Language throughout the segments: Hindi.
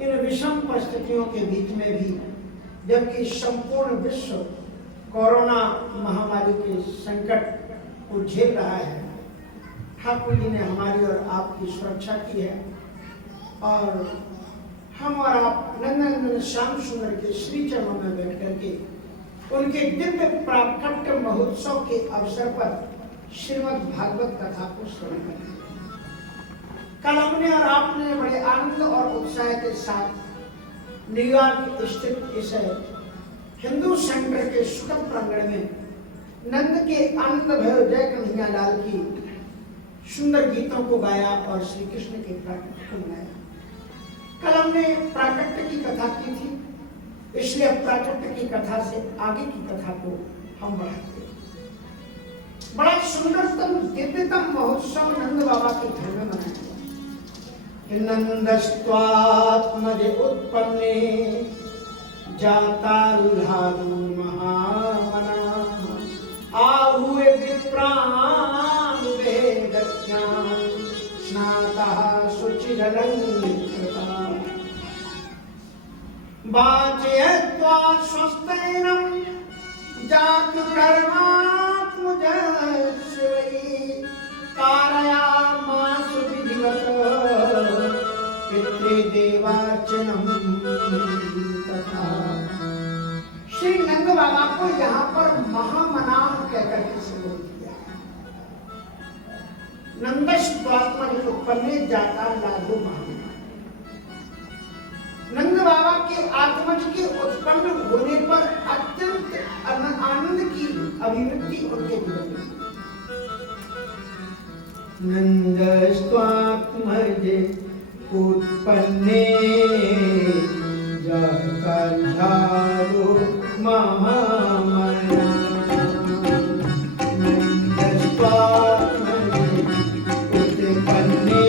इन विषम परिस्थितियों के बीच में भी, जबकि संपूर्ण विश्व कोरोना महामारी के संकट को झेल रहा है, ठाकुर जी ने हमारी और आपकी सुरक्षा की है और हम और आप नंदन श्याम सुंदर के श्री चरणों में बैठ करके उनके दिव्य प्राकट्य महोत्सव के अवसर पर श्रीमद् भागवत कथा को श्रवण करें। कल हमने और आपने बड़े आनंद और उत्साह के साथ न्यूयॉर्क स्थित इस हिंदू सेंटर के सुखद प्रांगण में नंद के आनंद भैरव जय कन्हैया लाल की सुंदर गीतों को गाया और श्री कृष्ण के प्राकट्य को मनाया। कल हमने प्राकट्य की कथा की थी, इसलिए प्राकट्य की कथा से आगे की कथा को हम बढ़ाते हैं। बड़ा सुंदरतम दिव्यतम महोत्सव नंद बाबा के घर में मनाया। नंदस्त्वात्मज उत्पन्ने जाताल्हादु महामना आहुए विप्रान् वेदज्ञान स्नातः शुचिरलङ्कृता वाचयत्वा स्वस्तेनं जातु कर्मात्मजस्वै कारयामासु विधिवत् पितृदेवार्चनम् तथा। श्री नंद बाबा को यहाँ पर महामनाम कहकर के संबोधित किया। नंदस्त्वात्मज उत्पन्ने जाताल्हादु महामना। नंद बाबा के आत्मज के उत्पन्न होने पर अत्यंत आनंद की अभिव्यक्ति उनके जीवन में। नंदस्त्वात्मज उत्पन्ने जाताल्हादु महामना नंदस्त्वात्मज उत्पन्ने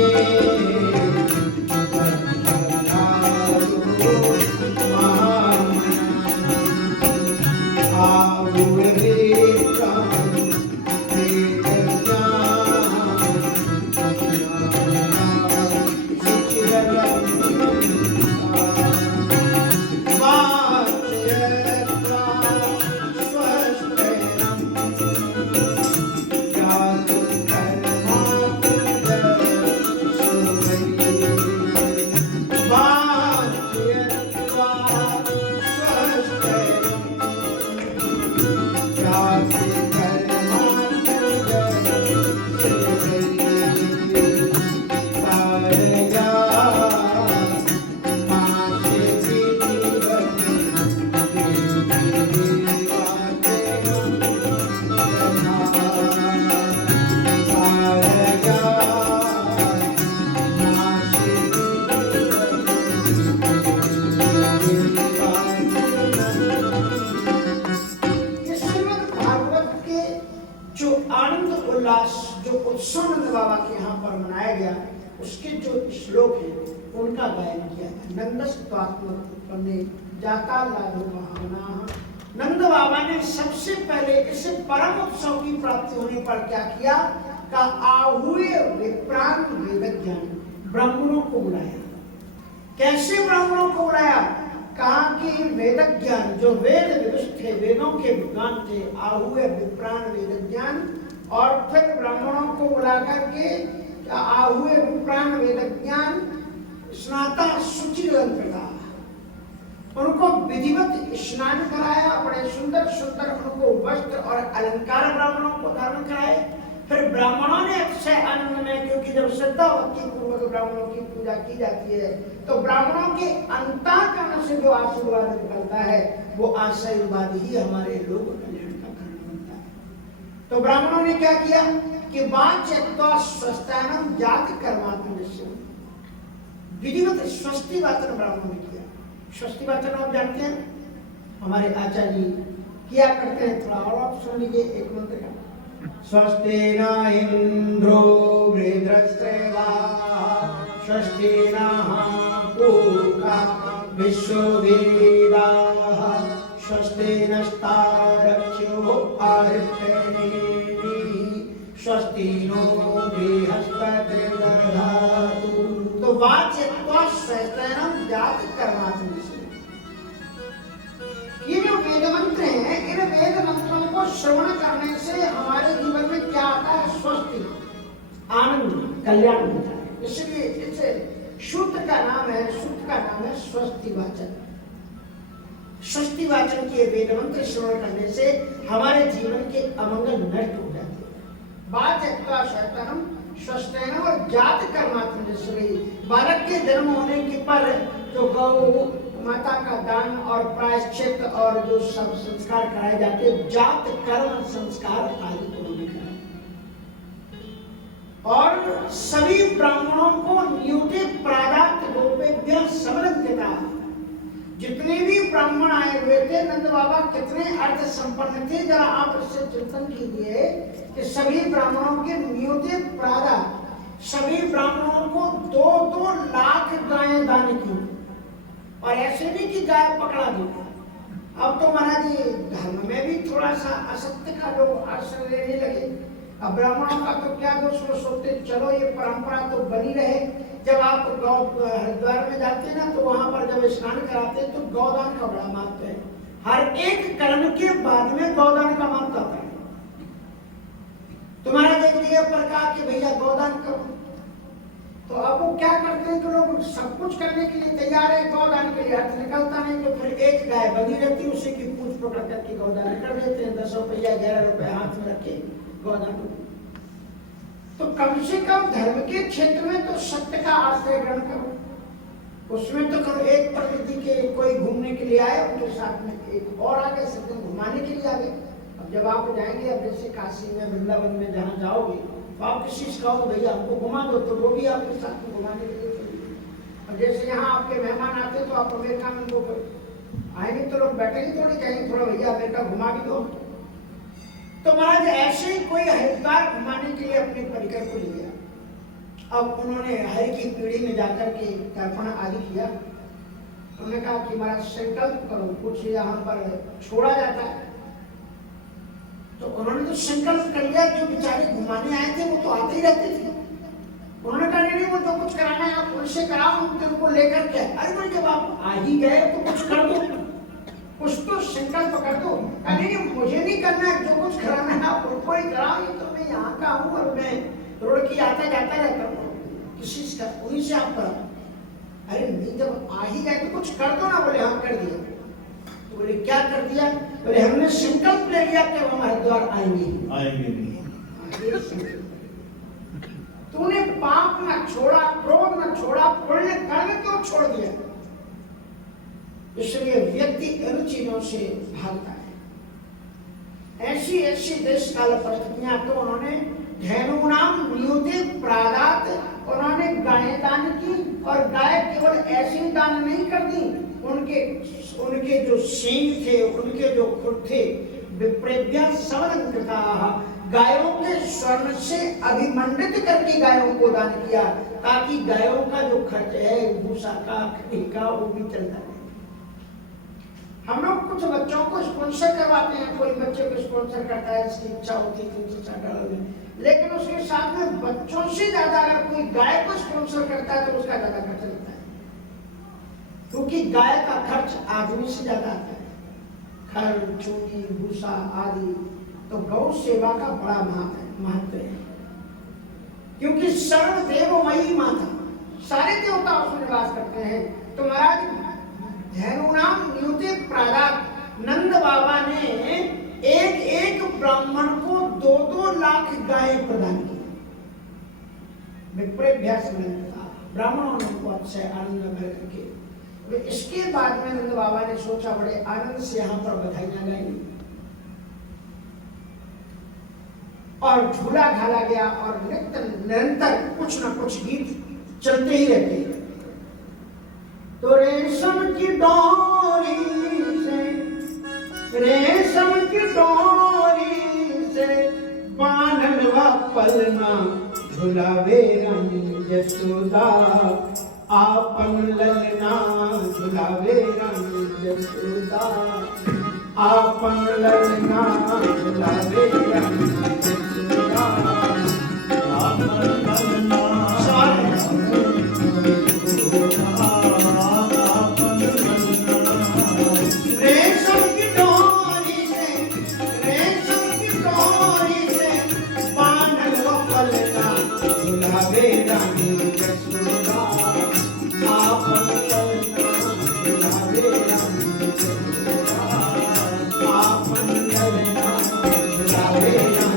उत्सव नंद बाबा के यहाँ पर मनाया गया, उसके जो श्लोक है उनका गायन किया गया। नंदस्त्वात्मने जाता लाधो महाना। नंद बाबा ने सबसे पहले इस परम उत्सव की प्राप्ति होने पर क्या किया? का आहुए विप्राण वेदज्ञान, ब्राह्मणों को बुलाया। कैसे ब्राह्मणों को बुलाया? कहा कि वेद ज्ञान, जो वेद विदुष थे, वेदों के विद्वान थे, आहुए विप्राण वेद ज्ञान, और फिर ब्राह्मणों को बुला करके आहुए विप्राण वेद ज्ञान स्नाता शुचिरंत्रता, उनको विधिवत स्नान कराया, बड़े सुंदर सुंदर उनको वस्त्र और अलंकार ब्राह्मणों को धारण कराए। फिर ब्राह्मणों ने अक्षय आनंद में, क्योंकि जब श्रद्धा भक्ति पूर्वक ब्राह्मणों की पूजा की जाती है तो ब्राह्मणों के अंतःकरण से जो आशीर्वाद निकलता है वो आशीर्वाद ही हमारे लोक कल्याण का कारण बनता है। तो ब्राह्मणों ने क्या किया कि वाच्यत्वा स्वस्थानम जाति कर्मात्मनिश्चय, विधिवत स्वस्ति वाचन ब्राह्मणों ने किया। स्वस्ति वाचन आप जानते हैं, हमारे आचार्य जी किया करते हैं। थोड़ा और आप सुन लीजिए एक मंत्र का। स्वस्ति न इंद्रो वृद्धश्रेवाः, स्वस्ति नः पूषा विश्ववेदाः, स्वस्ति नस्तारक्ष्यो अरिष्टनेमिः, स्वस्ति नो बृहस्पतिर्दधातु। तो वाच्यत्वा स्वस्तिनम जाति कर्मात्मनिश्चय, ये जो वेद मंत्र हैं, इन वेद मंत्रों को श्रवण करने से हमारे जीवन में क्या आता है? स्वस्ति, आनंद, कल्याण होता है। इसलिए इसे शुद्ध का नाम है, शुद्ध का नाम है स्वस्ति वाचन। स्वस्ति वाचन के वेद मंत्र श्रवण करने से हमारे जीवन के अमंगल नष्ट हो जाते हैं। बात एकता शैतानम स्वस्थैनम और जाति कर्मात्मनिश्चय, बालक के जन्म होने के पर जो गौ माता का दान और प्रायश्चित और जो सब संस्कार कराए जाते हैं, जात कर्म संस्कार आदि को भी कराए। और सभी ब्राह्मणों को नियुते प्रादात गोपेभ्य समलंकिता, जितने भी ब्राह्मण आए हुए थे, नंद बाबा कितने अर्थ संपन्न थे, जरा आप इससे चिंतन कीजिए कि सभी ब्राह्मणों के नियुते प्रादात, सभी ब्राह्मणों को 2-2 लाख गायें दान की। और ऐसे नहीं कि गाय पकड़ा दो। अब तो महाराज जी धर्म में भी थोड़ा सा असत्य का लोग आश्रय लेने लगे। अब ब्राह्मणों का तो क्या दोष, वो सोचते चलो ये परंपरा तो बनी रहे। जब आप हरिद्वार में जाते हैं ना, तो वहां पर जब स्नान कराते हैं तो गौदान का बड़ा महत्व है। हर एक कर्म के बाद में गौदान का महत्व होता है। तुम्हारा एक जगह पर कहा कि भैया गौदान करो, तो अब वो क्या करते हैं कि लोग सब कुछ करने के लिए तैयार है, गौदान के लिए अर्थ निकलता नहीं, तो फिर एक गाय बंधी रहती है, उसी की पूछ पकड़ करके गौदान कर देते हैं। 10 रुपया 11 रुपया हाथ में रख के गौदान। तो कम से कम धर्म के क्षेत्र में तो सत्य का आश्रय ग्रहण करो, उसमें तो करो। एक प्रकृति के कोई घूमने के लिए आए, उनके साथ में एक और आ गए, सब घुमाने के लिए आ गए। अब जब आप जाएंगे, अब जैसे काशी में वृंदावन में जहाँ जाओगे तो आप किसी से कहो भैया हमको घुमा दो, तो वो भी आपके साथ में घुमाने के लिए चलेंगे। और जैसे यहाँ आपके मेहमान आते तो आप अमेरिका में उनको आएंगे तो लोग बैठेंगे थोड़ी, कहेंगे थोड़ा भैया अमेरिका घुमा भी दो। तो महाराज ऐसे ही कोई हरिद्वार घुमाने के लिए अपने परिकर को लिया। अब उन्होंने हरि की पीढ़ी में जाकर के तर्पण आदि किया। उन्होंने कहा कि महाराज संकल्प करो, कुछ यहाँ पर छोड़ा जाता है। तो उन्होंने तो संकल्प कर लिया, जो बेचारे घुमाने आए थे वो तो आते ही रहते थे। उन्होंने कहा नहीं, वो जो कुछ कराना है आप उनसे कराओ, उनको लेकर के। अरे भाई जब आप आ ही गए तो कुछ कर दो, कुछ तो संकल्प कर दो। नहीं मुझे नहीं करना है, जो कुछ कराना है आप उनको ही कराओ। ये तो मैं यहाँ का हूँ और मैं रोड की आता जाता रहता हूँ, किसी से उन्हीं से आप कराओ। अरे नहीं, जब आ ही गए तो कुछ कर दो ना। बोले हाँ कर दिया। तो बोले क्या कर दिया? बोले हमने संकल्प ले लिया कि हम हरिद्वार आएंगे नहीं। तूने पाप न छोड़ा, क्रोध न छोड़ा, पुण्य कर्म क्यों छोड़ दिया? इसलिए व्यक्ति इन चीजों से भागता है। ऐसी ऐसी देश काल परिस्थितियां, तो उन्होंने धैनुनाम नियुते प्रादात, उन्होंने गाय दान की। और गाय केवल ऐसी दान नहीं कर दी, उनके जो सींग थे, उनके जो खुर थे, विप्रेभ्य सवलंकृता, गायों के स्वर्ण से अभिमंडित करके गायों को दान किया, ताकि गायों का जो खर्च है भूसा का, खरी का, वो भी चलता रहे। हम लोग कुछ बच्चों को स्पॉन्सर करवाते हैं, कोई बच्चे को स्पॉन्सर करता है, इसकी इच्छा होती है $300, लेकिन उसके साथ में बच्चों से ज्यादा अगर कोई गाय को स्पॉन्सर करता है तो उसका ज्यादा खर्च लगता है, क्योंकि गाय का खर्च आदमी से ज्यादा आता है, खर, चूनी, भूसा आदि। तो गौ सेवा का बड़ा महत्व है, क्योंकि सर्वदेवमयी माता, सारे देवता उसमें निवास करते हैं। तो महाराज धैनुनाम नियुते प्रादात नंद बाबा ने एक एक ब्राह्मण को 2-2 लाख गाय प्रदान की। विप्रेभ्यः नंदता, ब्राह्मणों ने उनको अच्छे आनंद भर करके। इसके बाद में नंद बाबा ने सोचा बड़े आनंद से यहाँ पर बधाइयां गाई और झूला घाला गया, और निरंतर कुछ न कुछ गीत चलते ही रहते हैं। तो रेशम की डोरी से, रेशम की डोरी से बांधल वा पलना, झुलावे रानी यशोदा आपन ललना, झुलावे रानी यशोदा आपन ललना, झुलावे रानी यशोदा आपन ललना। रेशम की डोरी से बांधल वा पलना, झुलावे रानी यशोदा आपन ललना, झुलावे रानी यशोदा आपन ललना, झुलावे रानी।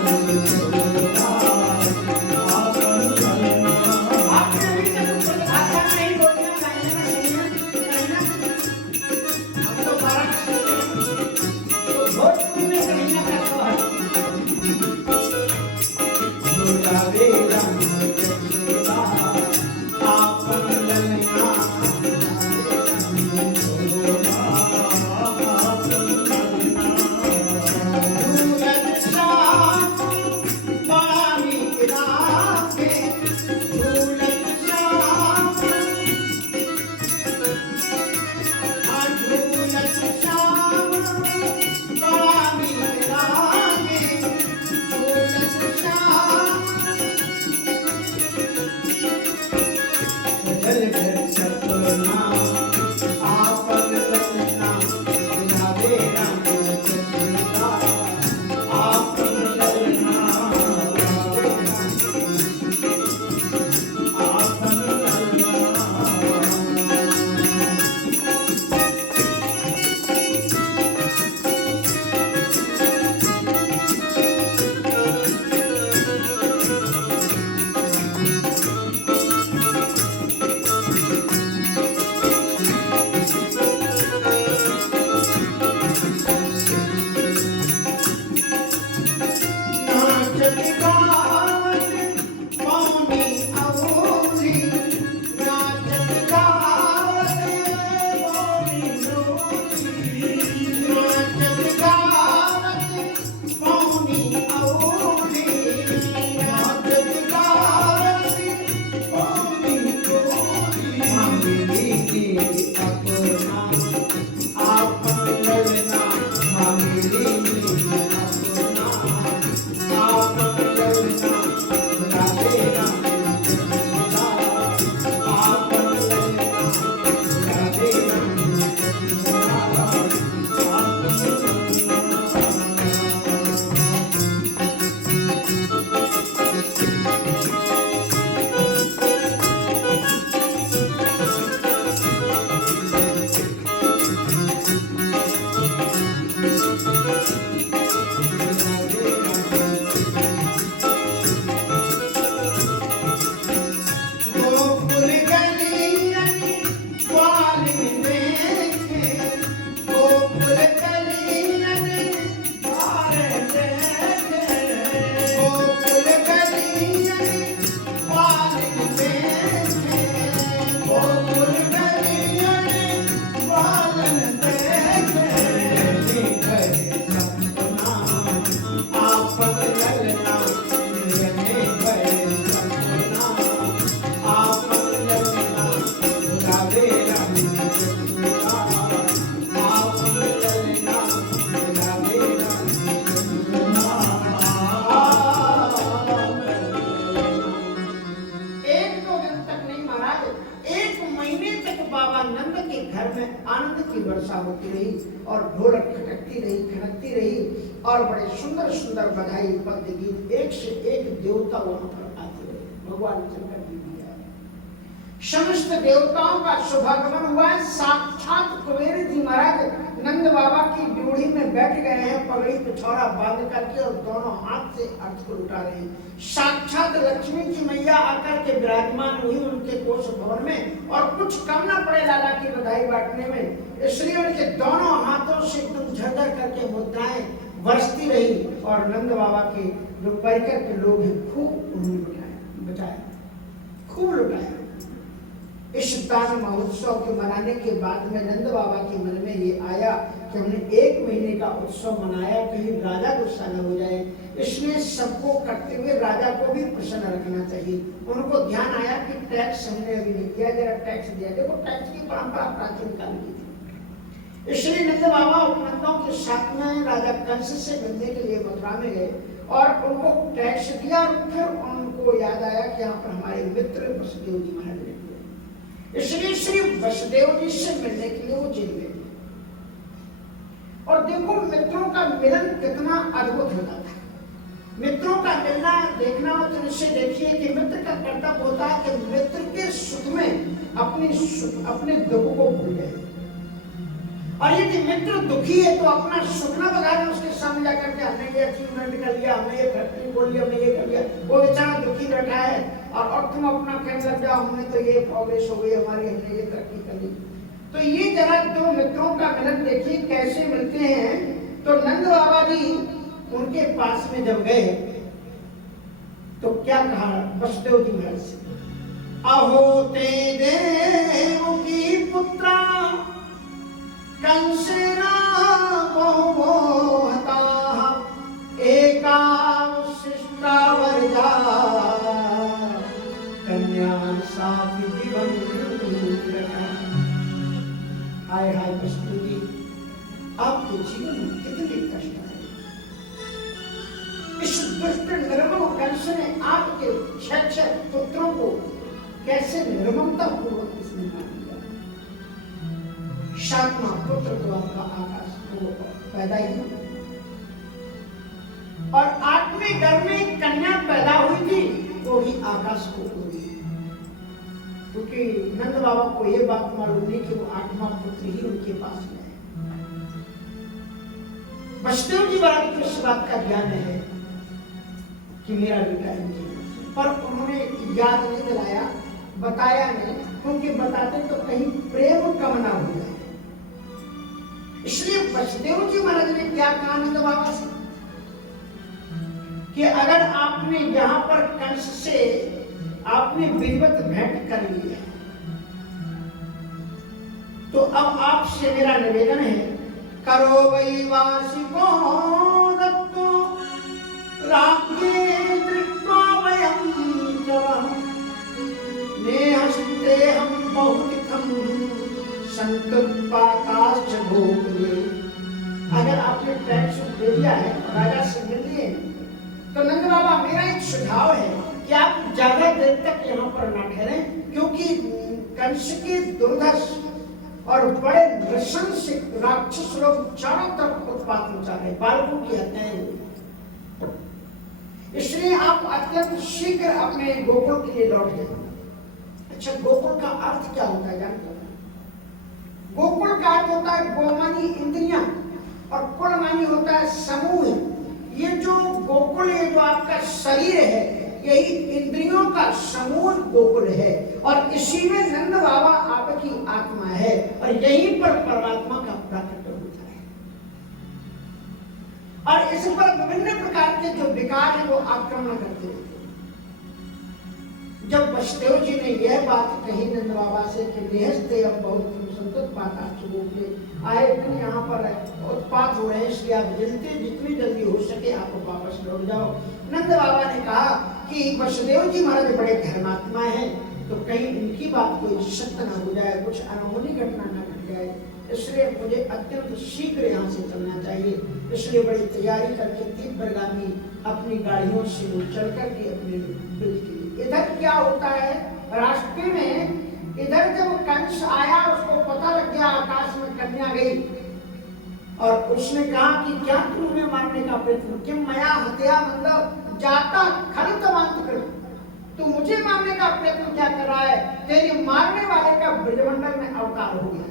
होती रही और ढोलक खटकती रही, खनकती रही और बड़े सुंदर सुंदर बधाई पद्य गीत एक से एक देवता वहां पर आते रहे। भगवान शंकर जी भी आए, समस्त देवताओं का शुभागमन हुआ है। साक्षात कुबेर जी महाराज नंद बाबा की ड्योढ़ी में बैठ गए हैं, पगड़ी पिछौड़ा बांध करके और दोनों हाथ से अर्थ को लुटा रहे हैं। साक्षात लक्ष्मी जी मैया आकर के विराजमान हुई उनके कोष भवन में और कुछ कम न पड़े लाला की बधाई बांटने में, इसलिए उनके दोनों हाथों से एकदम झरझर करके मुद्राएं बरसती रही और नंद बाबा के जो परिकर के लोग हैं खूब उन्होंने बचाया, खूब लुटाया। इस दान महोत्सव के मनाने के बाद में नंद बाबा के मन में ये आया कि हमने 1 महीने का उत्सव मनाया, कहीं राजा गुस्सा न हो जाए, इसलिए सबको करते हुए राजा को भी प्रसन्न रखना चाहिए। उनको ध्यान आया कि टैक्स हमने अभी नहीं दिया, जरा टैक्स दिया। देखो टैक्स की परंपरा प्राचीन काल की थी, इसलिए नंद बाबा उपनंदों के साथ में राजा कंस से मिलने के लिए मथुरा में गए और उनको टैक्स दिया। फिर उनको याद आया कि यहाँ पर हमारे मित्र वसुदेव जी महाराज, इसलिए श्री वसुदेव जी से मिलने के लिए वो जेल गए। और देखो मित्रों का मिलन कितना अद्भुत होता था। मित्रों का मिलना देखना हो तो निश्चय देखिए कि मित्र का कर्तव्य होता है कि मित्र के सुख में अपने दुख को भूल जाए, और यदि मित्र दुखी है तो अपना सुख न बधाए उसके सामने जाकर के हमने ये अचीवमेंट कर लिया, हमने ये फैक्ट्री खोल लिया, हमने ये कर लिया, वो बेचारा दुखी बैठा है और तुम अपना कहने लग जाओ हमने तो ये प्रोग्रेस हो गई हमारी, हमने ये तरक्की कर ली। तो ये जरा दो मित्रों का मिलन देखिए कैसे मिलते हैं। तो नंद बाबा जी उनके पास में जब गए तो क्या कहा वसुदेव जी महाराज से, अहो ते देव की पुत्रा कंसेना बहुमोहता एका शिष्टा वर्जा कन्या सापि हाय हाय वसुदेव जी, आपके जीवन में कितने कष्ट है। इस दुष्ट निर्मम कंस ने आपके 6 पुत्रों को कैसे निर्ममता पूर्वक इसने मार दिया। 7वां पुत्र तो आपका आकाश को पैदा ही, और 8वें घर में कन्या पैदा हुई थी वो भी आकाश को उड़ी, क्योंकि नंद बाबा को ये बात मालूम नहीं कि वो 8वां पुत्र ही उनके पास में है। वसुदेव जी महाराज को इस बात का ज्ञान है कि मेरा बेटा इंजीनियर, पर उन्होंने याद नहीं दिलाया, बताया नहीं, क्योंकि बताते तो कहीं प्रेम कम ना हो जाए। इसलिए वसुदेव जी महाराज ने क्या कहा नंद बाबा से कि अगर आपने यहाँ पर कंस से आपने विधिवत भेंट कर ली है तो अब आपसे मेरा निवेदन है, करो वैवासिको दत्तो राज्ञे दृष्ट्वा वयं जवः नेहस्ते हम बहुतिकं संतुत्पाताश्च भोगे। अगर आपने टैक्स दे दिया है और राजा से मिल लिए तो नंद बाबा मेरा एक सुझाव है कि आप ज्यादा देर तक यहाँ पर न ठहरे, क्योंकि कंस के दुर्धर्ष और बड़े नृशंस राक्षस लोग चारों तरफ उत्पात मचा रहे, बालकों की हत्याएं हुई, इसलिए आप अत्यंत शीघ्र अपने गोकुल के लिए लौट जाए। अच्छा, गोकुल का अर्थ क्या होता है जानते हैं? गोकुल का अर्थ होता है गोमानी इंद्रियां और कुल मानी होता है समूह। ये जो गोकुल, ये जो आपका शरीर है, यही इंद्रियों का समूह गोकुल है, और इसी में नंद बाबा आपकी आत्मा है, और यहीं पर परमात्मा का प्राकट्य होता है। और इस पर विभिन्न प्रकार के जो विकार है वो आक्रमण करते हैं। जब वसुदेव जी ने यह बात कही नंद बाबा से कि निहस्ते हम बहुत संतुष्ट आए दिन यहाँ पर उत्पात हो रहे हैं, इसलिए आप जितनी जल्दी हो सके आप वापस लौट जाओ। नंद बाबा ने कहा कि वसुदेव जी महाराज बड़े धर्मात्मा हैं, तो कहीं इनकी बात कोई सत्य न हो जाए, कुछ अनहोनी घटना न घट जाए, इसलिए मुझे अत्यंत शीघ्र यहाँ से चलना चाहिए। इसलिए बड़ी तैयारी करके तीव्रगामी अपनी गाड़ियों से वो चल करके अपने ब्रिज के लिए। इधर क्या होता है रास्ते में, इधर जब कंस आया उसको पता लग गया आकाश में कन्या गई, और उसने कहा कि क्या तुम्हें मारने का प्रयत्न, कि मया हत्या मतलब जाता खलतवंत कर, तू मुझे मारने का प्रयत्न क्या कर रहा है? तेरे मारने वाले का ब्रजमंडल में अवतार हो गया।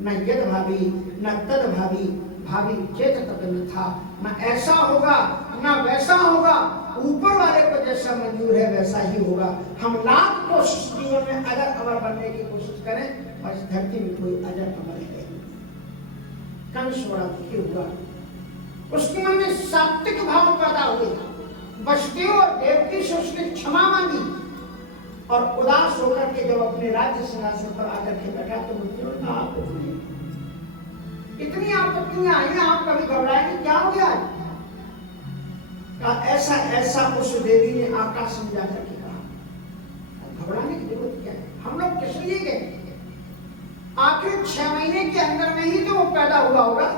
न यद भाभी न तद भाभी, भाभी चेत तद था, न ऐसा होगा न वैसा होगा, ऊपर वाले को जैसा मंजूर है वैसा ही होगा। हम लाख कोशिश जीवन में अजर अमर बनने की कोशिश करें, और इस धरती में कोई अजर अमर है। कंस बड़ा दुखी हुआ, उसके मन में सात्विक भाव पैदा हुए। वसुदेव और देवकी से उसने क्षमा मांगी, और उदास होकर के जब अपने राज्य सिंहासन पर आकर के बैठा तो मुझे कहा, इतनी आपत्तियां आई, आप कभी घबराए? क्या हो गया? ऐसा ऐसा उस देवी ने आकाश में जाकर के कहा। घबराने की जरूरत क्या है? हम लोग किस लिए गए? आखिर 6 महीने के अंदर में ही तो वो पैदा हुआ होगा।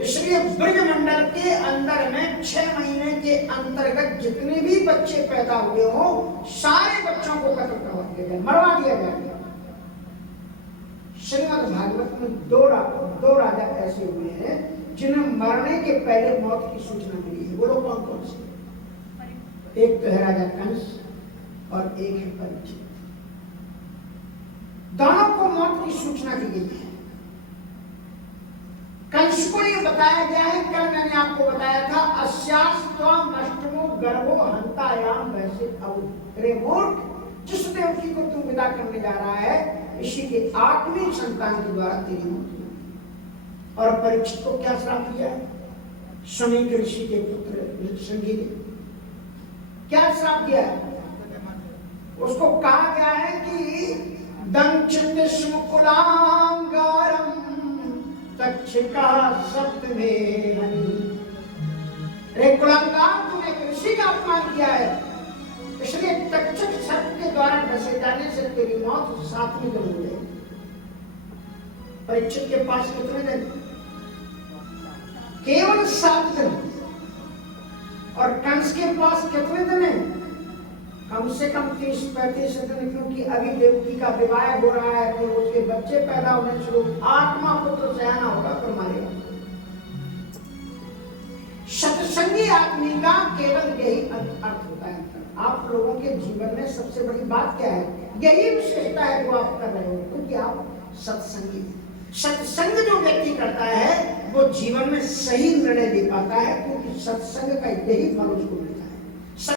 इसलिए ब्रजमंडल के अंदर में 6 महीने के अंतर्गत जितने भी बच्चे पैदा हुए हो, सारे बच्चों को कत्ल करवा दिया जाए, मरवा दिया जाए। श्रीमद् भागवत में दो राजा ऐसे हुए हैं जिन्हें मरने के पहले मौत की सूचना मिली है। वो लोग कौन कौन से? एक तो है राजा कंस और एक है परीक्षित। दोनों को मौत की सूचना दी गई है। कंस को ये बताया गया है, कल मैंने आपको बताया था, अस्यास्त्वम अष्टमो गर्भो हंतायाम वैसे रे मूर्ख, जिस देवकी को तू विदा करने जा रहा है, इसी के 8वें संतान के द्वारा तेरी मौत हुई। और परीक्षित को क्या श्राप दिया है? शमीक ऋषि के पुत्र संगी ने क्या श्राप दिया है? उसको कहा गया है कि दंचित स्मुकुलांगारम तक्षिका सप्तमे हनि। रे कुलांगार, तूने एक ऋषि का अपमान किया है, इसलिए तक्षक सर्प के द्वारा डसे जाने से तेरी मौत 7वें दिन हो गई। परीक्षित के पास कितने दिन? केवल 7 दिन। और कंस के पास कितने दिन है? कम से कम 30-35 दिन, क्योंकि अभी देवकी का विवाह हो रहा है, फिर उसके बच्चे पैदा होने शुरू, 8वां पुत्र सहना होगा तो मारेगा। सत्संगी आदमी का केवल यही अर्थ होता है। आप लोगों के जीवन में सबसे बड़ी बात क्या है? यही विशेषता है जो आप कर रहे हो, क्योंकि आप सत्संगी। सत्संग जो व्यक्ति करता है वो जीवन में सही निर्णय ले पाता है, क्योंकि सत्संग का यही फल उसको मिलता है।